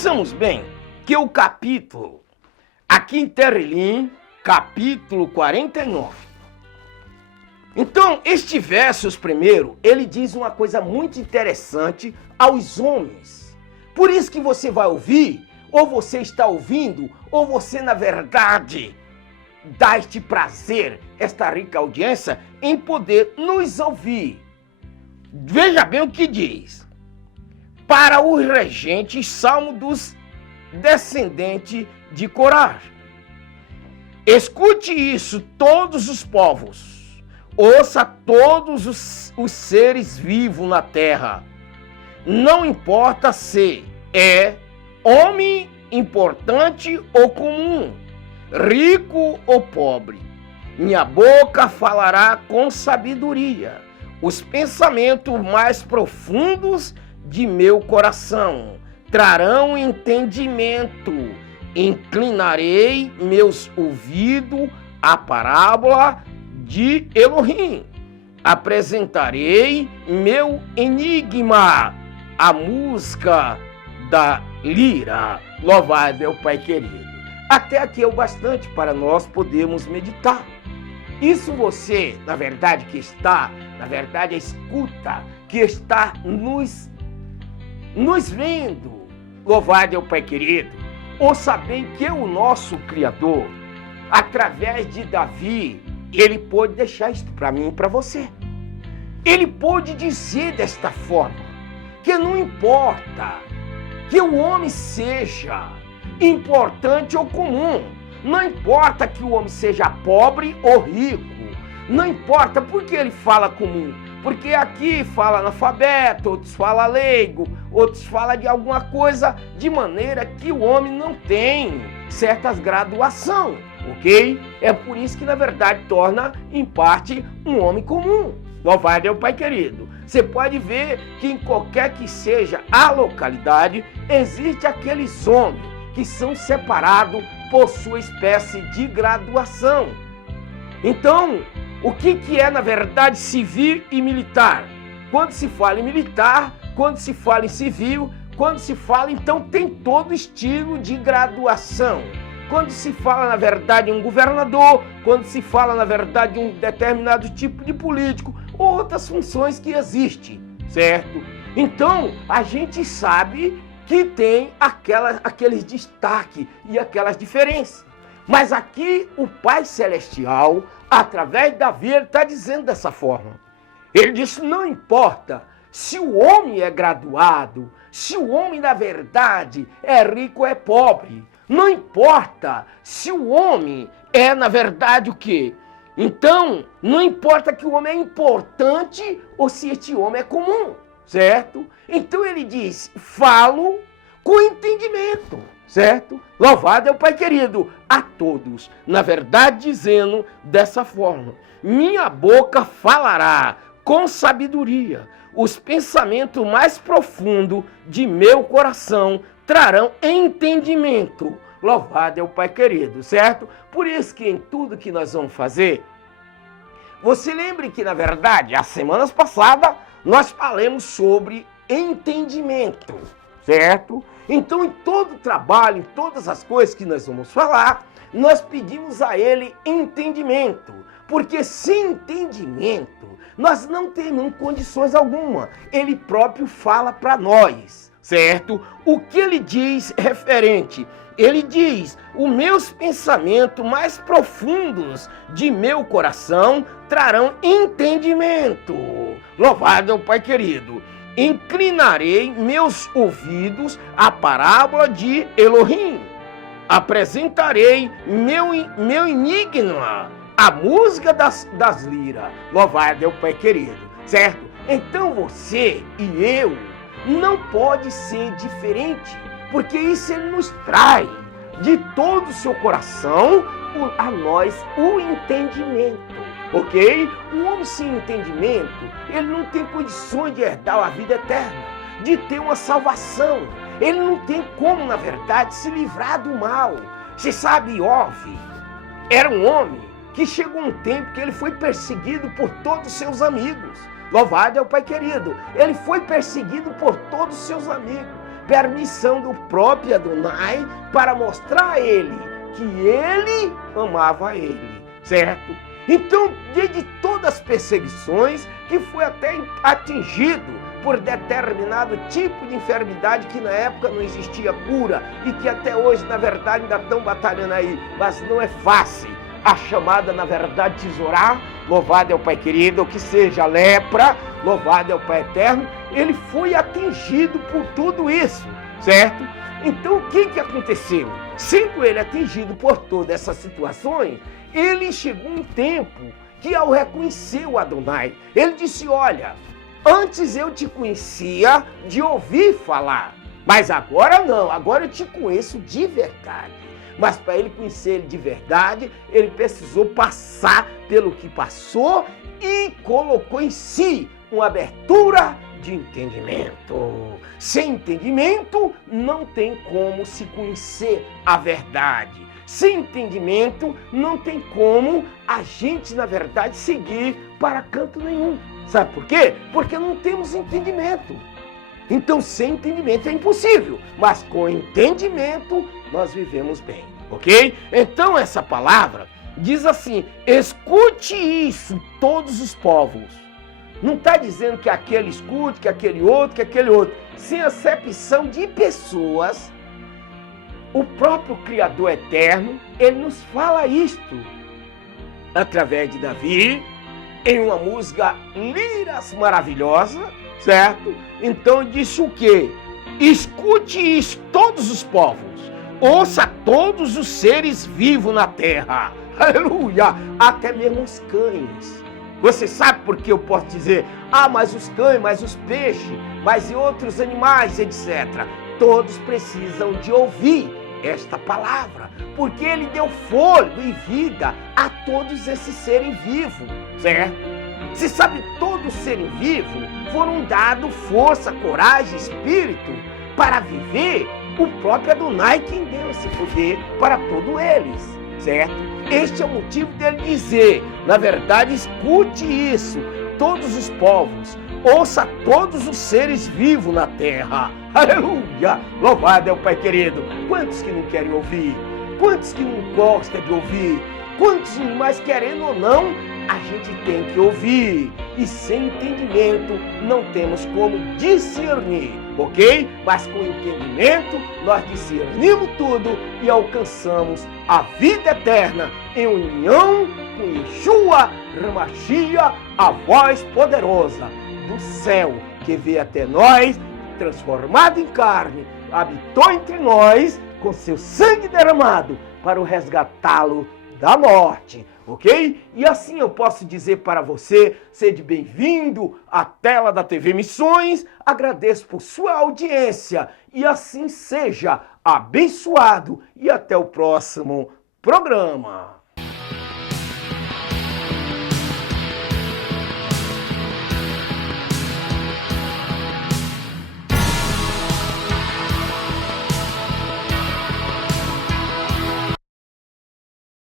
Ouçamos bem que o capítulo, aqui em Terrilim, capítulo 49. Então, este versos primeiro, ele diz uma coisa muito interessante aos homens. Por isso que você vai ouvir, ou você está ouvindo, ou você, na verdade, dá este prazer, esta rica audiência, em poder nos ouvir. Veja bem o que diz. Para os regentes, salmo dos descendentes de Corá. Escute isso, todos os povos. Ouça todos os seres vivos na terra. Não importa se é homem importante ou comum, rico ou pobre. Minha boca falará com sabedoria, os pensamentos mais profundos de meu coração trarão entendimento. Inclinarei meus ouvidos à parábola de Elohim. Apresentarei meu enigma, a música da lira. Louvado é o Pai querido. Até aqui é o bastante para nós podermos meditar. Isso você, na verdade, escuta, que está nos vendo. Louvado é o Pai querido. Ouça bem que o nosso Criador, através de Davi, ele pôde deixar isso para mim e para você. Ele pôde dizer desta forma, que não importa que o homem seja importante ou comum, não importa que o homem seja pobre ou rico, não importa porque ele fala comum, porque aqui fala analfabeto, outros falam leigo, outros falam de alguma coisa, de maneira que o homem não tem certas graduações, ok? É por isso que na verdade torna em parte um homem comum. Louvado é o Pai querido. Você pode ver que em qualquer que seja a localidade, existe aqueles homens que são separados por sua espécie de graduação. Então, o que é, na verdade, civil e militar? Quando se fala em militar, quando se fala em civil, quando se fala, então, tem todo estilo de graduação. Quando se fala, na verdade, em um governador, quando se fala, na verdade, em um determinado tipo de político, outras funções que existem, certo? Então, a gente sabe que tem aqueles destaques e aquelas diferenças. Mas aqui o Pai Celestial, através de Davi, ele está dizendo dessa forma. Ele disse, não importa se o homem é graduado, se o homem, na verdade, é rico ou é pobre. Não importa se o homem é, na verdade, o quê? Então, não importa que o homem é importante ou se este homem é comum, certo? Então ele diz, falo com entendimento, certo? Louvado é o Pai querido a todos, na verdade dizendo dessa forma, minha boca falará com sabedoria, os pensamentos mais profundos de meu coração trarão entendimento. Louvado é o Pai querido, certo? Por isso que em tudo que nós vamos fazer, você lembre que, na verdade, as semanas passadas, nós falamos sobre entendimento, certo? Então, em todo o trabalho, em todas as coisas que nós vamos falar, nós pedimos a Ele entendimento, porque sem entendimento, nós não temos condições alguma. Ele próprio fala para nós, certo? O que Ele diz referente? Ele diz, os meus pensamentos mais profundos de meu coração trarão entendimento. Louvado é o Pai querido. Inclinarei meus ouvidos à parábola de Elohim. Apresentarei meu enigma, a música das liras. Louvado é o Pai querido, certo? Então você e eu não pode ser diferente, porque isso ele nos traz de todo o seu coração a nós o entendimento, ok? O homem sem entendimento, ele não tem condições de herdar a vida eterna, de ter uma salvação. Ele não tem como, na verdade, se livrar do mal. Você sabe, Ove era um homem que chegou um tempo que ele foi perseguido por todos os seus amigos. Louvado é o Pai querido. Ele foi perseguido por todos os seus amigos. permissão do próprio Adonai para mostrar a ele que ele amava ele, certo? Então, desde todas as perseguições, que foi até atingido por determinado tipo de enfermidade que na época não existia cura e que até hoje, na verdade, ainda estão batalhando aí, mas não é fácil. A chamada, na verdade, tesourar, louvado é o Pai querido, que seja lepra, louvado é o Pai eterno, ele foi atingido por tudo isso, certo? Então, o que aconteceu? Sendo ele atingido por todas essas situações, ele chegou um tempo que, ao reconhecer o Adonai, ele disse: olha, antes eu te conhecia de ouvir falar, mas agora não, agora eu te conheço de verdade. Mas para ele conhecer ele de verdade, ele precisou passar pelo que passou e colocou em si uma abertura de entendimento. Sem entendimento, não tem como se conhecer a verdade. Sem entendimento, não tem como a gente, na verdade, seguir para canto nenhum. Sabe por quê? Porque não temos entendimento. Então, sem entendimento é impossível, mas com entendimento nós vivemos bem, ok? Então, essa palavra diz assim: escute isso, todos os povos. Não está dizendo que aquele escute, que aquele outro, sem acepção de pessoas. O próprio Criador eterno, ele nos fala isto através de Davi, em uma música Liras Maravilhosa, certo? Então disse o quê? Escute isso, todos os povos, ouça todos os seres vivos na terra, aleluia, até mesmo os cães. Você sabe por que eu posso dizer, mas os cães, mas os peixes, mas e outros animais, etc. Todos precisam de ouvir esta palavra, porque ele deu fôlego e vida a todos esses seres vivos, certo? Você sabe, todos os seres vivos foram dados força, coragem, espírito para viver. O próprio Adonai quem deu esse poder para todos eles, certo? Este é o motivo dele dizer, na verdade, escute isso, todos os povos, ouça todos os seres vivos na terra. Aleluia! Louvado é o Pai querido. Quantos que não querem ouvir? Quantos que não gostam de ouvir? Quantos, mas querendo ou não, a gente tem que ouvir. E sem entendimento não temos como discernir, ok? Mas com entendimento nós discernimos tudo e alcançamos a vida eterna em união com Yeshua HaMashiach, a voz poderosa do céu que veio até nós, transformado em carne, habitou entre nós com seu sangue derramado para o resgatá-lo da morte, ok? E assim eu posso dizer para você, seja bem-vindo à tela da TV Missões, agradeço por sua audiência e assim seja abençoado e até o próximo programa.